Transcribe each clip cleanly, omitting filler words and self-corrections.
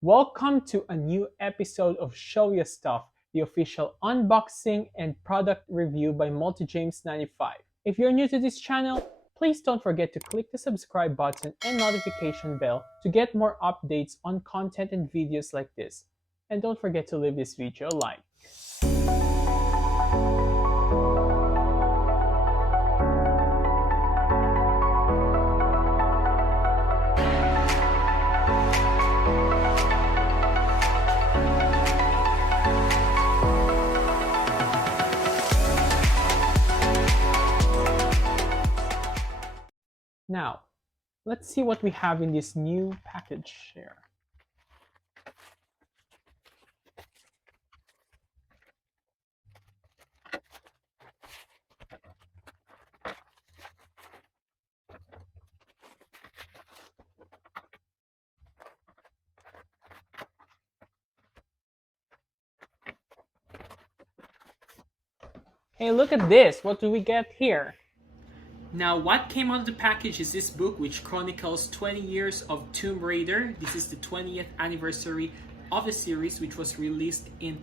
Welcome to a new episode of Show Ya Stuff, the official unboxing and product review by MultiJames95. If you're new to this channel, please don't forget to click the subscribe button and notification bell to get more updates on content and videos like this. And don't forget to leave this video a like. Now, let's see what we have in this new package here. Hey, look at this! What do we get here? Now, what came out of the package is this book, which chronicles 20 years of Tomb Raider. This is the 20th anniversary of the series, which was released in,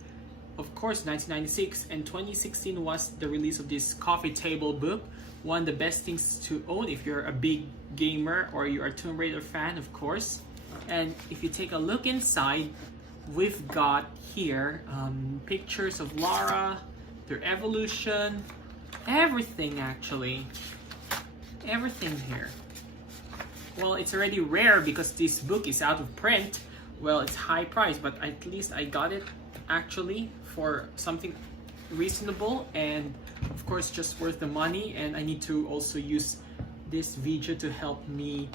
of course, 1996, and 2016 was the release of this coffee table book. One of the best things to own if you're a big gamer or you're a Tomb Raider fan, of course. And if you take a look inside, we've got here pictures of Lara, their evolution, everything actually. Everything here. Well, it's already rare because this book is out of print. Well, it's high price, but at least I got it actually for something reasonable and of course just worth the money. And I need to also use this video to help me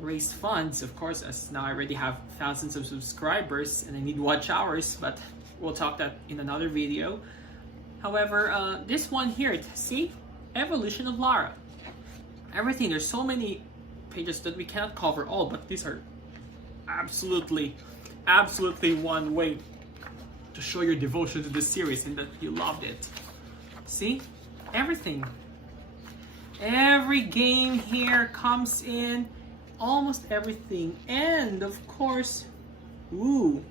raise funds, of course, as now I already have thousands of subscribers and I need watch hours, but we'll talk that in another video. However, this one here, see? Evolution of Lara. Everything, there's so many pages that we cannot cover all, but these are absolutely one way to show your devotion to the series and that you loved it. See? Everything. Every game here comes in, almost everything. And of course, ooh,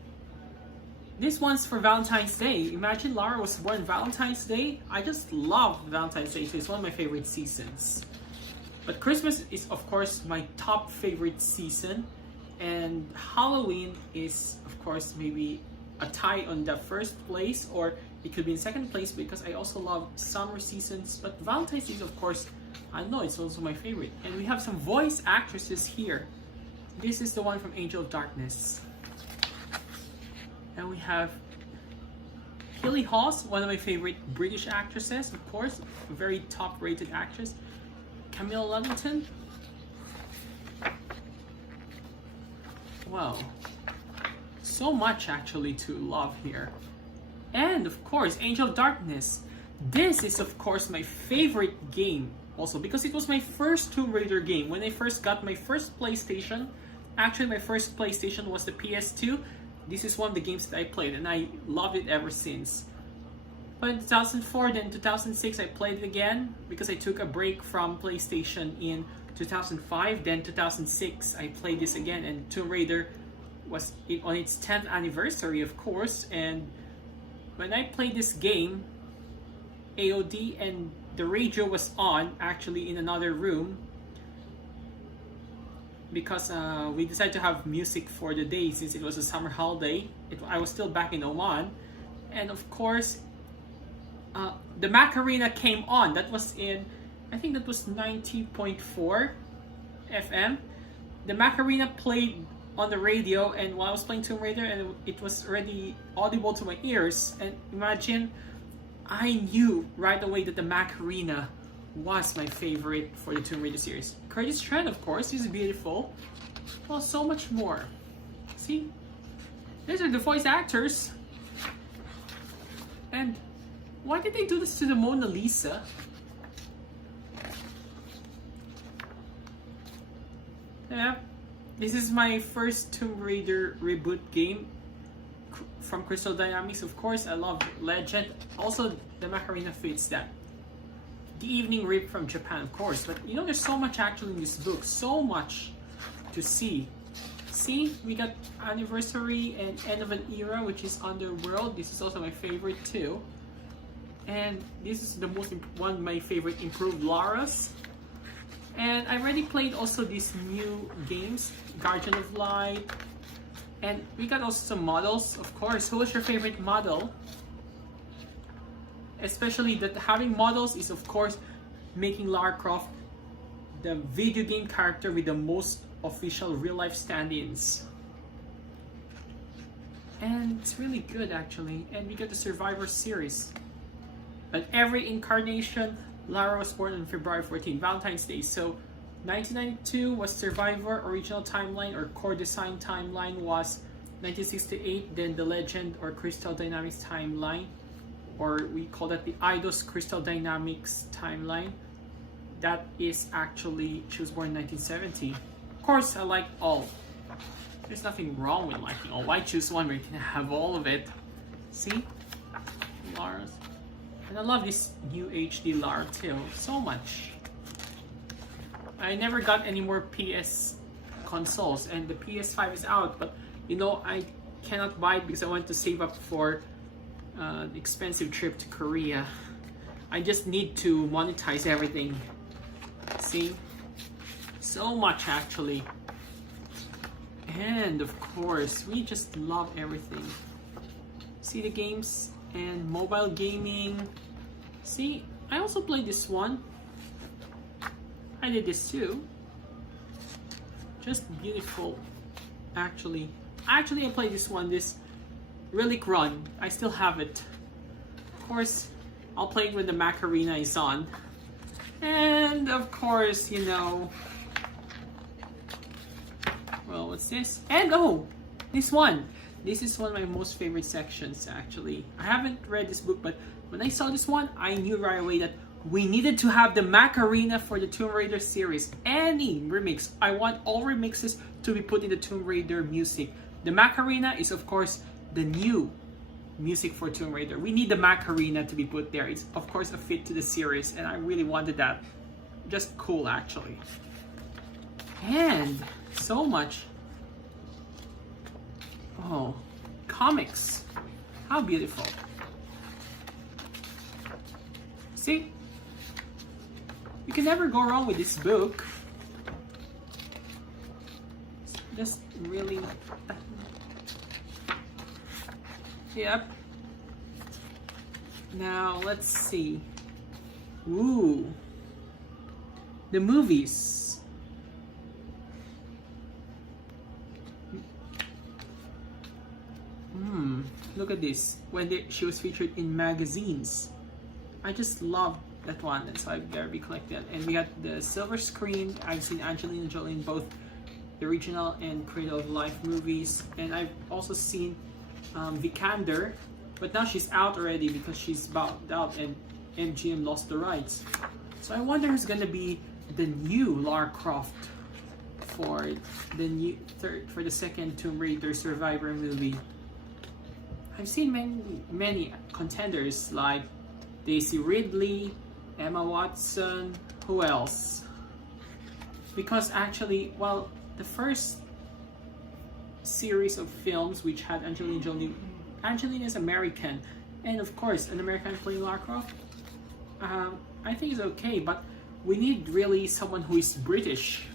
this one's for Valentine's Day. Imagine Lara was born Valentine's Day. I just love Valentine's Day, so it's one of my favorite seasons. But Christmas is, of course, my top favorite season. And Halloween is, of course, maybe a tie on the first place, or it could be in second place because I also love summer seasons. But Valentine's Day, of course, I know it's also my favorite. And we have some voice actresses here. This is the one from Angel of Darkness. And we have Hilly Haas, one of my favorite British actresses, of course, a very top-rated actress. Camille Luddington. Wow. So much actually to love here. And of course, Angel of Darkness. This is of course my favorite game also because it was my first Tomb Raider game. When I first got my first PlayStation, actually my first PlayStation was the PS2. This is one of the games that I played and I loved it ever since. But in 2004, then 2006, I played it again because I took a break from PlayStation in 2005. Then 2006, I played this again, and Tomb Raider was on its 10th anniversary, of course. And when I played this game, AOD and the radio was on, actually in another room, because we decided to have music for the day since it was a summer holiday. I was still back in Oman, and of course, the Macarena came on. That was in, I think that was 90.4 FM. The Macarena played on the radio, and while I was playing Tomb Raider, and it was already audible to my ears. And imagine, I knew right away that the Macarena was my favorite for the Tomb Raider series. Curtis Trent, of course, is beautiful. Well, so much more. See, these are the voice actors. And why did they do this to the Mona Lisa? Yeah, this is my first Tomb Raider reboot game from Crystal Dynamics. Of course, I love Legend. Also, the Macarena fits that. The Evening Rip from Japan, of course. But you know, there's so much actually in this book. So much to see. See, we got anniversary and end of an era, which is Underworld. This is also my favorite too. And this is the one of my favorite improved Laras. And I already played also these new games, Guardian of Light. And we got also some models, of course. Who was your favorite model? Especially that having models is of course making Lara Croft the video game character with the most official real-life stand-ins. And it's really good actually. And we got the Survivor series. But every incarnation, Lara was born on February 14, Valentine's Day. So 1992 was Survivor original timeline or core design timeline was 1968. Then the Legend or Crystal Dynamics timeline, or we call that the Eidos Crystal Dynamics timeline. That is actually, she was born in 1970. Of course, I like all. There's nothing wrong with liking all. Why choose one where you can have all of it? See? Lara's. And I love this new HD Lara too, so much. I never got any more PS consoles, and the PS5 is out, but you know, I cannot buy it because I want to save up for an expensive trip to Korea. I just need to monetize everything. See? So much actually. And of course, we just love everything. See the games and mobile gaming. See, I also played this one. I did this too. Just beautiful, actually. Actually, I played this one, this Relic Run. I still have it. Of course, I'll play it when the Macarena is on. And of course, you know, well, what's this? And oh, this one. This is one of my most favorite sections actually. I haven't read this book, but when I saw this one, I knew right away that we needed to have the Macarena for the Tomb Raider series. Any remix. I want all remixes to be put in the Tomb Raider music. The Macarena is of course the new music for Tomb Raider. We need the Macarena to be put there. It's of course a fit to the series, and I really wanted that. Just cool actually. And so much. Oh, comics. How beautiful. See? You can never go wrong with this book. It's just really... Yep. Now, let's see. Ooh. The movies. Look at this. When she was featured in magazines. I just love that one. That's why I've got to be collected. And we got the silver screen. I've seen Angelina Jolie in both the original and Cradle of Life movies. And I've also seen Vikander. But now she's out already because she's bowed out and MGM lost the rights. So I wonder who's gonna be the new Lara Croft for the second Tomb Raider Survivor movie. I've seen many contenders like Daisy Ridley, Emma Watson, who else? Because actually, well, the first series of films which had Angelina Jolie, Angelina is American, and of course an American playing Lara Croft, I think is okay, but we need really someone who is British.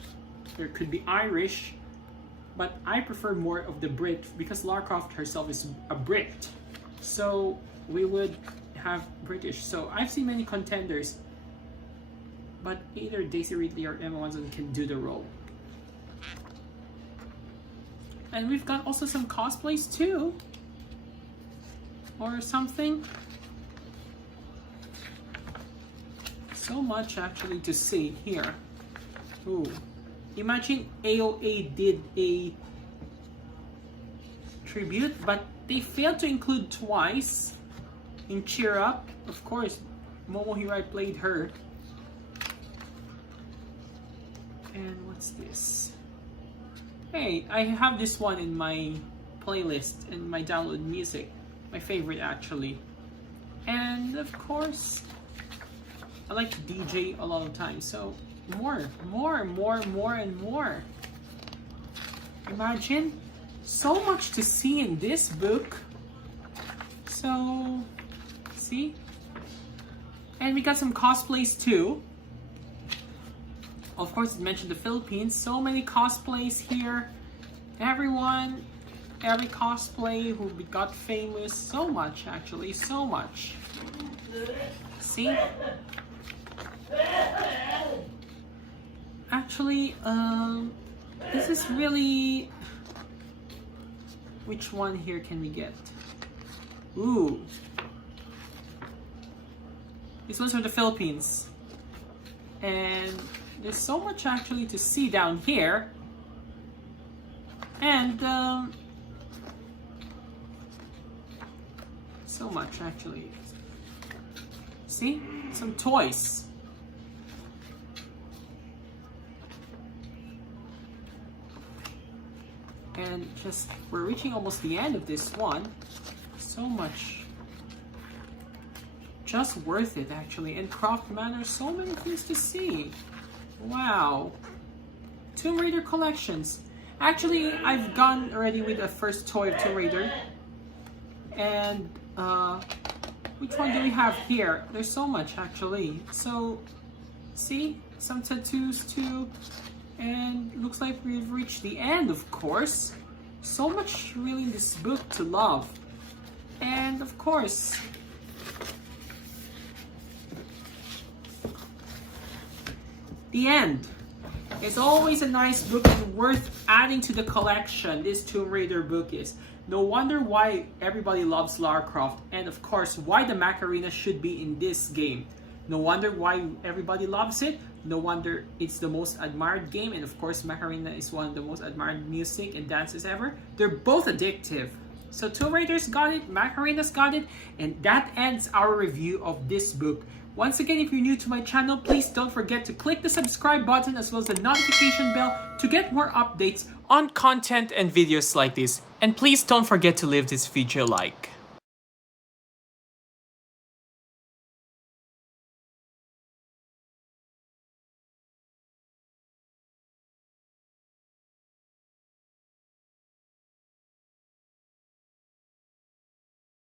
There could be Irish, but I prefer more of the Brit because Lara Croft herself is a Brit. So we would have British. So I've seen many contenders, but either Daisy Ridley or Emma Watson can do the role. And we've got also some cosplays too, or something. So much actually to see here. Ooh. Imagine AOA did a tribute, but they failed to include twice in Cheer Up. Of course, Momo Hirai played her. And what's this? Hey, I have this one in my playlist, in my download music. My favorite actually. And of course, I like to DJ a lot of times, so more and more. Imagine, so much to see in this book. So, see? And we got some cosplays too. Of course, it mentioned the Philippines. So many cosplays here. Every cosplay who got famous. So much, actually. So much. See? Actually, this is really... Which one here can we get? Ooh. This one's from the Philippines. And there's so much actually to see down here. And so much actually. See? Some toys. And just, we're reaching almost the end of this one. So much. Just worth it actually. And Croft Manor, so many things to see. Wow. Tomb Raider collections. Actually, I've gone already with the first toy of Tomb Raider. And which one do we have here? There's so much actually. So, see? Some tattoos too. And looks like we've reached the end, of course. So much really in this book to love. And of course, the end. It's always a nice book and worth adding to the collection. This Tomb Raider book is. No wonder why everybody loves Lara Croft. And of course, why the Macarena should be in this game. No wonder why everybody loves it. No wonder it's the most admired game. And of course, Macarena is one of the most admired music and dances ever. They're both addictive. So Tomb Raider's got it, Macarena's got it, and that ends our review of this book. Once again, if you're new to my channel, please don't forget to click the subscribe button as well as the notification bell to get more updates on content and videos like this. And please don't forget to leave this video a like.